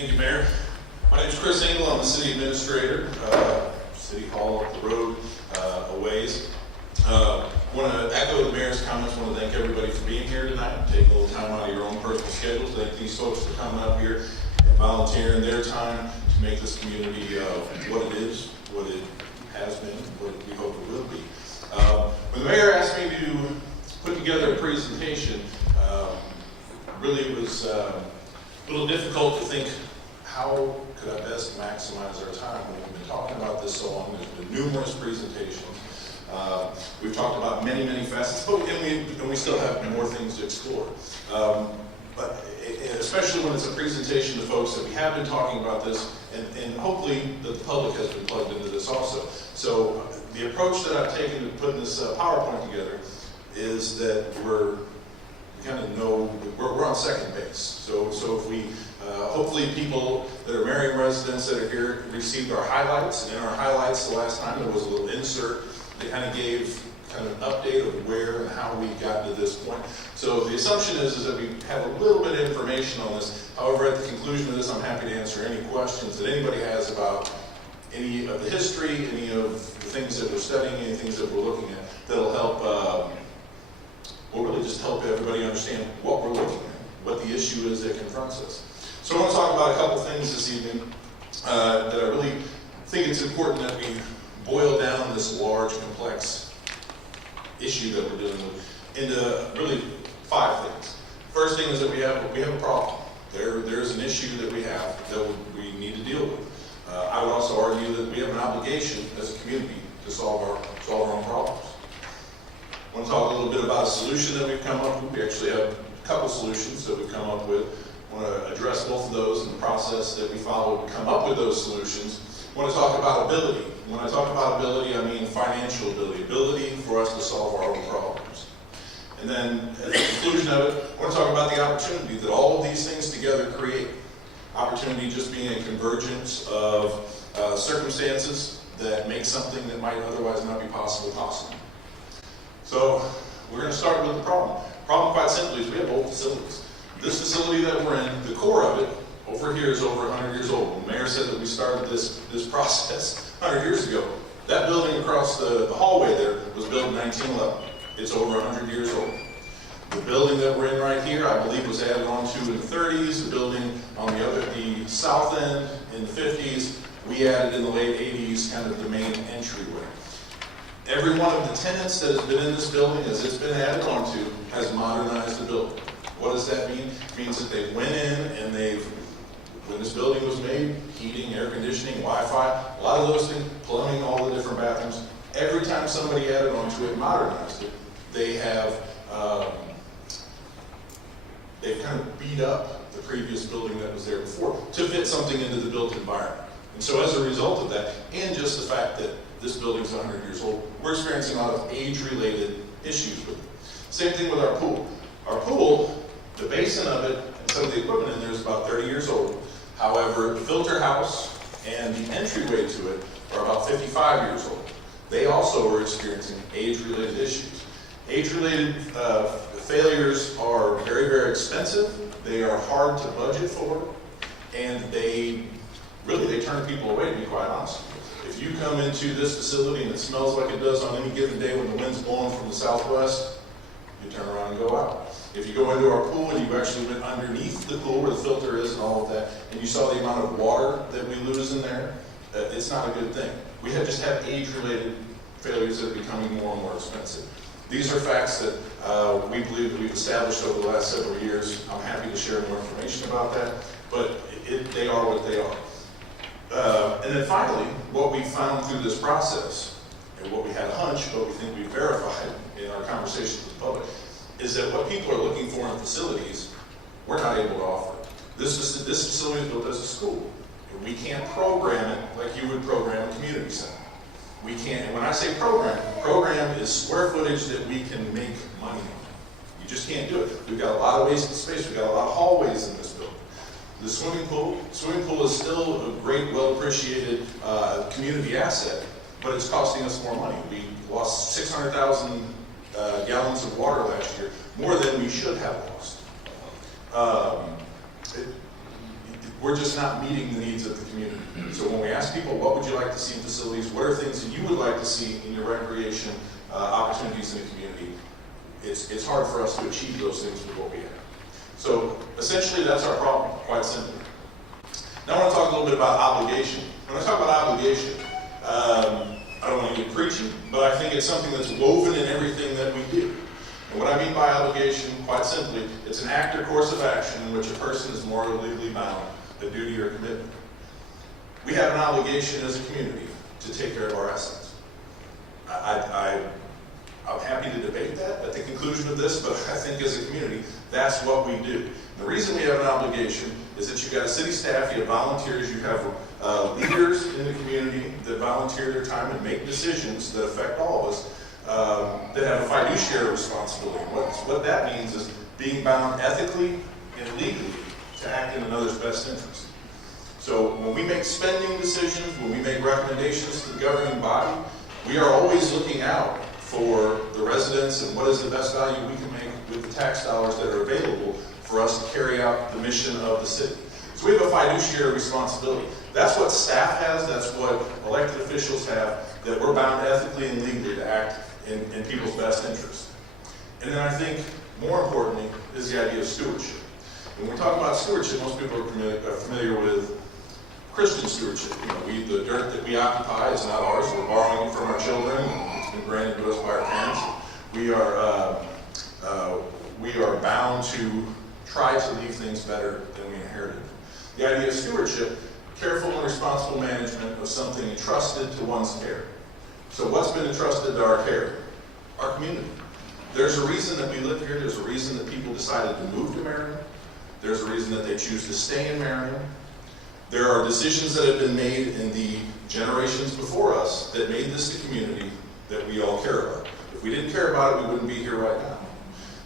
Thank you, Mayor. My name is Chris Engel. I'm the City Administrator, City Hall up the road a ways. Want to echo the Mayor's comments. Want to thank everybody for being here tonight. Take a little time out of your own personal schedules. Thank these folks for coming up here and volunteering their time to make this community what it is, what it has been, what we hope it will be. When the Mayor asked me to put together a presentation, really it was a little difficult to think, how could I best maximize our time? We've been talking about this so long. There's been numerous presentations. We've talked about many, many facets, and we still have more things to explore. But especially when it's a presentation to folks that we have been talking about this, and hopefully the public has been plugged into this also. So the approach that I've taken to putting this PowerPoint together is that we're on second base. So if we, hopefully people that are Merriam residents that are here received our highlights, and in our highlights the last time there was a little insert that kind of gave an update of where and how we got to this point. So the assumption is that we have a little bit of information on this. However, at the conclusion of this, I'm happy to answer any questions that anybody has about any of the history, any of the things that we're studying, any things that we're looking at that'll help, will really just help everybody understand what we're looking at, what the issue is that confronts us. So I want to talk about a couple things this evening that I really think it's important that we boil down this large, complex issue that we're dealing with into really 5 things. First thing is that we have a problem. There's an issue that we have that we need to deal with. I would also argue that we have an obligation as a community to solve our own problems. I want to talk a little bit about a solution that we've come up with. We actually have a couple solutions that we've come up with. I want to address both of those in the process that we follow to come up with those solutions. I want to talk about ability. When I talk about ability, I mean financial ability for us to solve our own problems. And then at the conclusion of it, I want to talk about the opportunity that all of these things together create. Opportunity just being a convergence of circumstances that make something that might otherwise not be possible. So we're going to start with the problem. The problem, quite simply, is we have old facilities. This facility that we're in, the core of it, over here is over 100 years old. The mayor said that we started this process 100 years ago. That building across the hallway there was built in 1911. It's over 100 years old. The building that we're in right here, I believe, was added on to in the 30s. The building on the south end in the 50s, we added in the late 80s, kind of the main entryway. Every one of the tenants that has been in this building, as it's been added onto, has modernized the building. What does that mean? It means that they went in and when this building was made, heating, air conditioning, Wi-Fi, a lot of those things, plumbing, all the different bathrooms. Every time somebody added onto it, modernized it, they've kind of beat up the previous building that was there before to fit something into the built environment. And so as a result of that, and just the fact that this building's 100 years old, we're experiencing a lot of age-related issues with it. Same thing with our pool. Our pool, the basin of it, and some of the equipment in there is about 30 years old. However, the filter house and the entryway to it are about 55 years old. They also are experiencing age-related issues. Age-related failures are very, very expensive. They are hard to budget for, and they turn people away, to be quite honest. If you come into this facility and it smells like it does on any given day when the wind's blowing from the southwest, you turn around and go out. If you go into our pool and you actually went underneath the pool where the filter is and all of that, and you saw the amount of water that we lose in there, it's not a good thing. We just have age-related failures that are becoming more and more expensive. These are facts that we believe that we've established over the last several years. I'm happy to share more information about that, but they are what they are. And then finally, what we found through this process, and what we had a hunch, but we think we verified in our conversations with the public, is that what people are looking for in facilities, we're not able to offer. This facility is built as a school. We can't program it like you would program a community center. We can't, and when I say program is square footage that we can make money on. You just can't do it. We've got a lot of wasted space. We've got a lot of hallways in this building. The swimming pool is still a great, well-appreciated community asset, but it's costing us more money. We lost 600,000 gallons of water last year, more than we should have lost. we're just not meeting the needs of the community. So when we ask people, what would you like to see in facilities, what are things that you would like to see in your recreation opportunities in the community, it's hard for us to achieve those things with what we have. So essentially that's our problem, quite simply. Now I want to talk a little bit about obligation. When I talk about obligation, I don't want to get preachy, but I think it's something that's woven in everything that we do. And what I mean by obligation, quite simply, it's an act or course of action in which a person is morally or legally bound, a duty or commitment. We have an obligation as a community to take care of our assets. I'm happy to debate that at the conclusion of this, but I think as a community, that's what we do. The reason we have an obligation is that you've got a city staff, you have volunteers, you have leaders in the community that volunteer their time and make decisions that affect all of us, that have a fiduciary responsibility. What that means is being bound ethically and legally to act in another's best interest. So when we make spending decisions, when we make recommendations to the governing body, we are always looking out for the residents and what is the best value we can make with the tax dollars that are available for us to carry out the mission of the city. So we have a fiduciary responsibility. That's what staff has, that's what elected officials have, that we're bound ethically and legally to act in people's best interest. And then I think, more importantly, is the idea of stewardship. When we talk about stewardship, most people are familiar with Christian stewardship. The dirt that we occupy is not ours. We're borrowing it from our children. It's been granted to us by our parents. We are bound to try to leave things better than we inherited. The idea of stewardship, careful and responsible management of something entrusted to one's care. So what's been entrusted to our care? Our community. There's a reason that we live here. There's a reason that people decided to move to Merriam. There's a reason that they choose to stay in Merriam. There are decisions that have been made in the generations before us that made this the community that we all care about. If we didn't care about it, we wouldn't be here right now.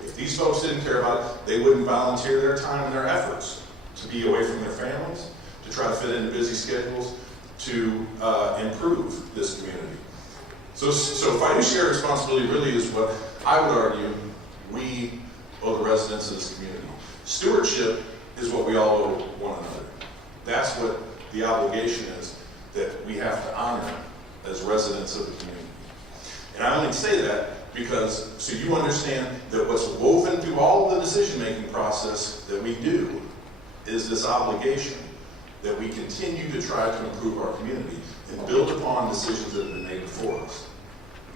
If these folks didn't care about it, they wouldn't volunteer their time and their efforts to be away from their families, to try to fit into busy schedules, to improve this community. So fiduciary responsibility really is what I would argue we owe the residents of this community. Stewardship is what we all owe one another. That's what the obligation is that we have to honor as residents of the community. And I only say that because, so you understand that what's woven through all of the decision-making process that we do is this obligation that we continue to try to improve our community and build upon decisions that have been made before us.